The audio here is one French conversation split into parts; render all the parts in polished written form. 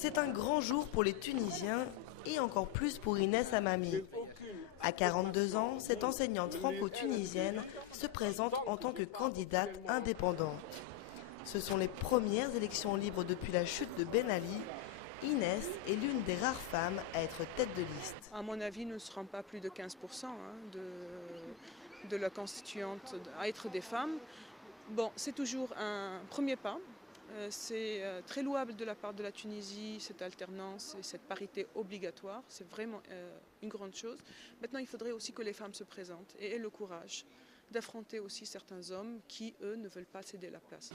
C'est un grand jour pour les Tunisiens et encore plus pour Inès Hamami. À 42 ans, cette enseignante franco-tunisienne se présente en tant que candidate indépendante. Ce sont les premières élections libres depuis la chute de Ben Ali. Inès est l'une des rares femmes à être tête de liste. À mon avis, nous ne serons pas plus de 15% de la constituante à être des femmes. Bon, c'est toujours un premier pas. C'est très louable de la part de la Tunisie, cette alternance et cette parité obligatoire. C'est vraiment une grande chose. Maintenant, il faudrait aussi que les femmes se présentent et aient le courage d'affronter aussi certains hommes qui, eux, ne veulent pas céder la place.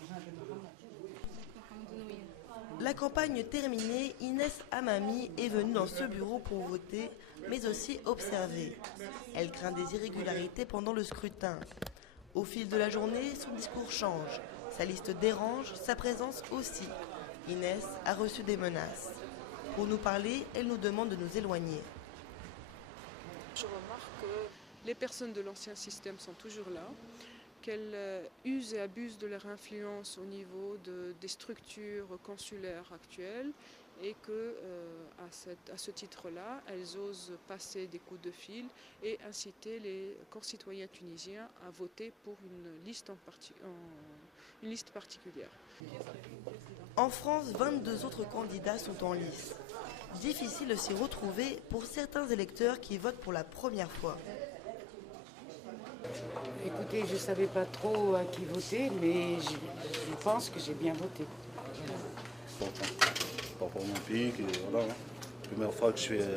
La campagne terminée, Inès Hamami est venue dans ce bureau pour voter, mais aussi observer. Elle craint des irrégularités pendant le scrutin. Au fil de la journée, son discours change. Sa liste dérange, sa présence aussi. Inès a reçu des menaces. Pour nous parler, elle nous demande de nous éloigner. Je remarque que les personnes de l'ancien système sont toujours là, qu'elles usent et abusent de leur influence au niveau des structures consulaires actuelles et que, à ce titre-là, elles osent passer des coups de fil et inciter les concitoyens tunisiens à voter pour une liste particulière. En France, 22 autres candidats sont en lice. Difficile de s'y retrouver pour certains électeurs qui votent pour la première fois. Écoutez, je ne savais pas trop à qui voter, mais je pense que j'ai bien voté. Pour mon pays, voilà, première fois que je fais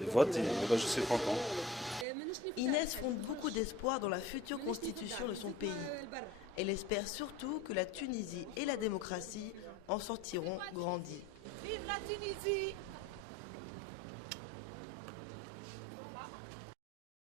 les votes, et je suis content. Inès fonde beaucoup d'espoir dans la future constitution de son pays. Elle espère surtout que la Tunisie et la démocratie en sortiront grandies. Vive la Tunisie!